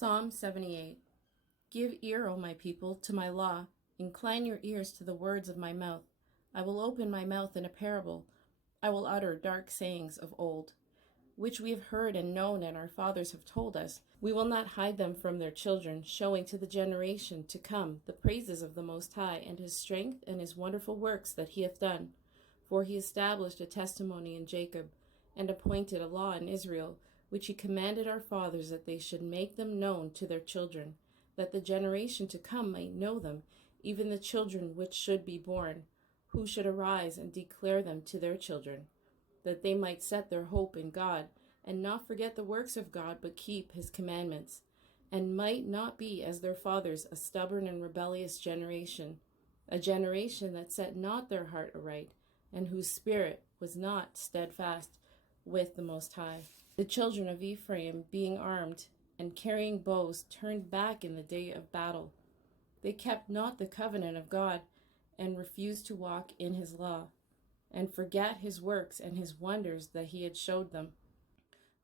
Psalm 78. Give ear, O my people, to my law. Incline your ears to the words of my mouth. I will open my mouth in a parable. I will utter dark sayings of old, which we have heard and known, and our fathers have told us. We will not hide them from their children, showing to the generation to come the praises of the Most High, and his strength and his wonderful works that he hath done. For he established a testimony in Jacob, and appointed a law in Israel, which he commanded our fathers, that they should make them known to their children, that the generation to come might know them, even the children which should be born, who should arise and declare them to their children, that they might set their hope in God, and not forget the works of God, but keep his commandments, and might not be as their fathers, a stubborn and rebellious generation, a generation that set not their heart aright, and whose spirit was not steadfast with the Most High. The children of Ephraim, being armed and carrying bows, turned back in the day of battle. They kept not the covenant of God, and refused to walk in his law, and forgat his works and his wonders that he had showed them.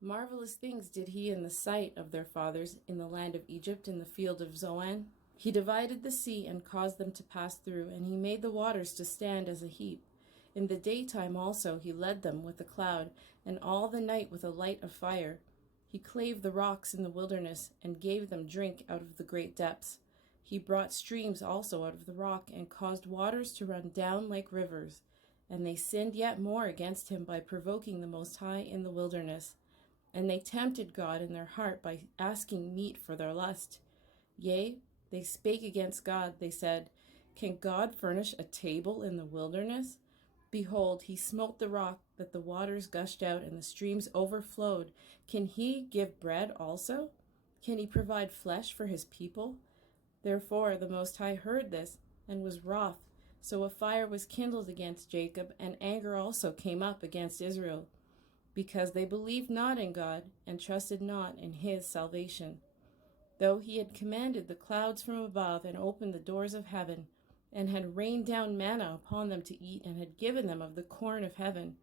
Marvelous things did he in the sight of their fathers in the land of Egypt, in the field of Zoan. He divided the sea and caused them to pass through, and he made the waters to stand as a heap. In the daytime also he led them with a cloud, and all the night with a light of fire. He clave the rocks in the wilderness, and gave them drink out of the great depths. He brought streams also out of the rock, and caused waters to run down like rivers. And they sinned yet more against him by provoking the Most High in the wilderness. And they tempted God in their heart by asking meat for their lust. Yea, they spake against God. They said, Can God furnish a table in the wilderness? Behold, he smote the rock, that the waters gushed out, and the streams overflowed. Can he give bread also? Can he provide flesh for his people? Therefore the Most High heard this, and was wroth. So a fire was kindled against Jacob, and anger also came up against Israel, because they believed not in God, and trusted not in his salvation. Though he had commanded the clouds from above, and opened the doors of heaven, and had rained down manna upon them to eat, and had given them of the corn of heaven.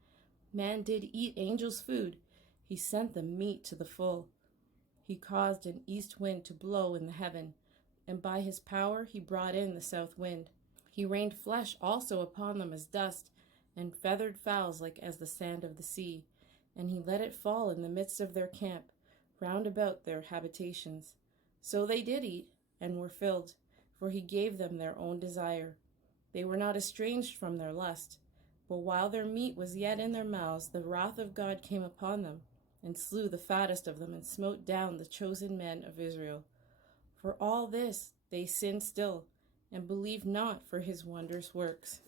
Man did eat angels' food. He sent them meat to the full. He caused an east wind to blow in the heaven, and by his power he brought in the south wind. He rained flesh also upon them as dust, and feathered fowls like as the sand of the sea. And he let it fall in the midst of their camp, round about their habitations. So they did eat, and were filled, for he gave them their own desire. They were not estranged from their lust. But while their meat was yet in their mouths, the wrath of God came upon them, and slew the fattest of them, and smote down the chosen men of Israel. For all this they sinned still, and believed not for his wondrous works.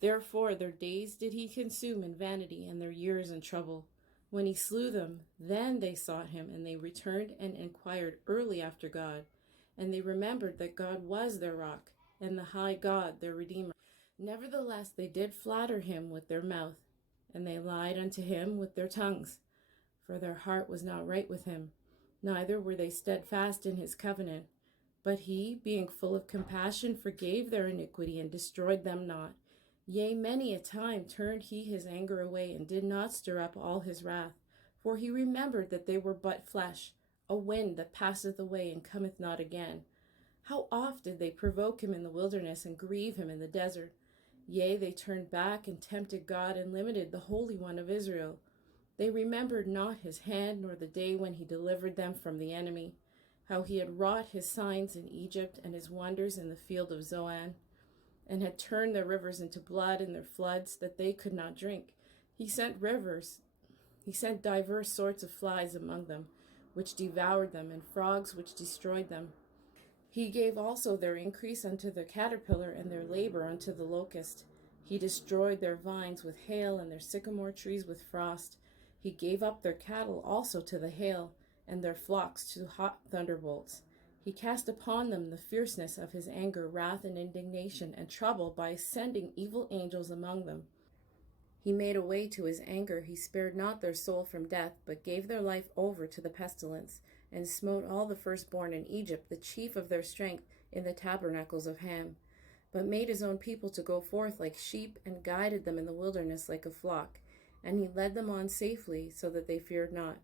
Therefore their days did he consume in vanity, and their years in trouble. When he slew them, then they sought him, and they returned and inquired early after God. And they remembered that God was their rock, and the high God their Redeemer. Nevertheless they did flatter him with their mouth, and they lied unto him with their tongues. For their heart was not right with him, neither were they steadfast in his covenant. But he, being full of compassion, forgave their iniquity, and destroyed them not. Yea, many a time turned he his anger away, and did not stir up all his wrath. For he remembered that they were but flesh, a wind that passeth away and cometh not again. How oft did they provoke him in the wilderness, and grieve him in the desert? Yea, they turned back and tempted God, and limited the Holy One of Israel. They remembered not his hand, nor the day when he delivered them from the enemy, how he had wrought his signs in Egypt, and his wonders in the field of Zoan, and had turned their rivers into blood, and their floods, that they could not drink. He sent divers sorts of flies among them, which devoured them, and frogs which destroyed them. He gave also their increase unto the caterpillar, and their labor unto the locust. He destroyed their vines with hail, and their sycamore trees with frost. He gave up their cattle also to the hail, and their flocks to hot thunderbolts. He cast upon them the fierceness of his anger, wrath, and indignation, and trouble, by sending evil angels among them. He made a way to his anger. He spared not their soul from death, but gave their life over to the pestilence, and smote all the firstborn in Egypt, the chief of their strength, in the tabernacles of Ham. But made his own people to go forth like sheep, and guided them in the wilderness like a flock. And he led them on safely, so that they feared not.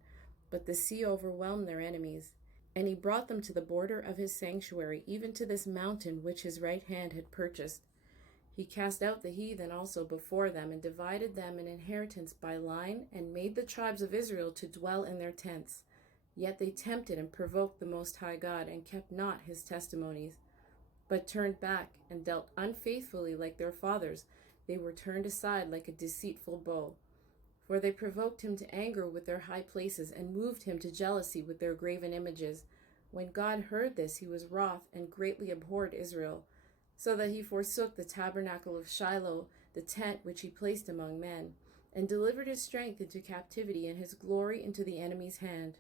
But the sea overwhelmed their enemies. And he brought them to the border of his sanctuary, even to this mountain which his right hand had purchased. He cast out the heathen also before them, and divided them an inheritance by line, and made the tribes of Israel to dwell in their tents. Yet they tempted and provoked the Most High God, and kept not his testimonies, but turned back, and dealt unfaithfully like their fathers. They were turned aside like a deceitful bow. For they provoked him to anger with their high places, and moved him to jealousy with their graven images. When God heard this, he was wroth, and greatly abhorred Israel, so that he forsook the tabernacle of Shiloh, the tent which he placed among men, and delivered his strength into captivity, and his glory into the enemy's hand.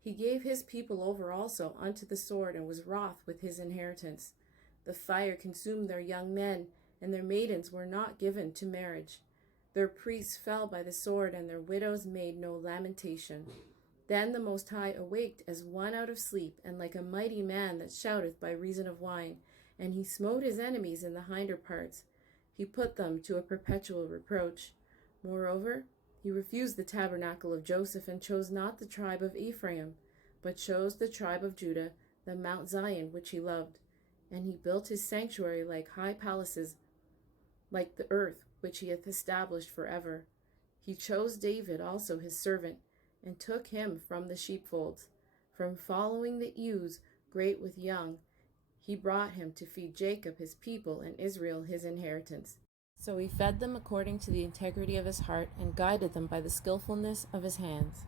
He gave his people over also unto the sword, and was wroth with his inheritance. The fire consumed their young men, and their maidens were not given to marriage. Their priests fell by the sword, and their widows made no lamentation. Then the Most High awaked as one out of sleep, and like a mighty man that shouteth by reason of wine, and he smote his enemies in the hinder parts. He put them to a perpetual reproach. Moreover, he refused the tabernacle of Joseph, and chose not the tribe of Ephraim, but chose the tribe of Judah, the Mount Zion which he loved. And he built his sanctuary like high palaces, like the earth which he hath established forever. He chose David also his servant, and took him from the sheepfolds, from following the ewes great with young. He brought him to feed Jacob his people, and Israel his inheritance. So he fed them according to the integrity of his heart, and guided them by the skillfulness of his hands.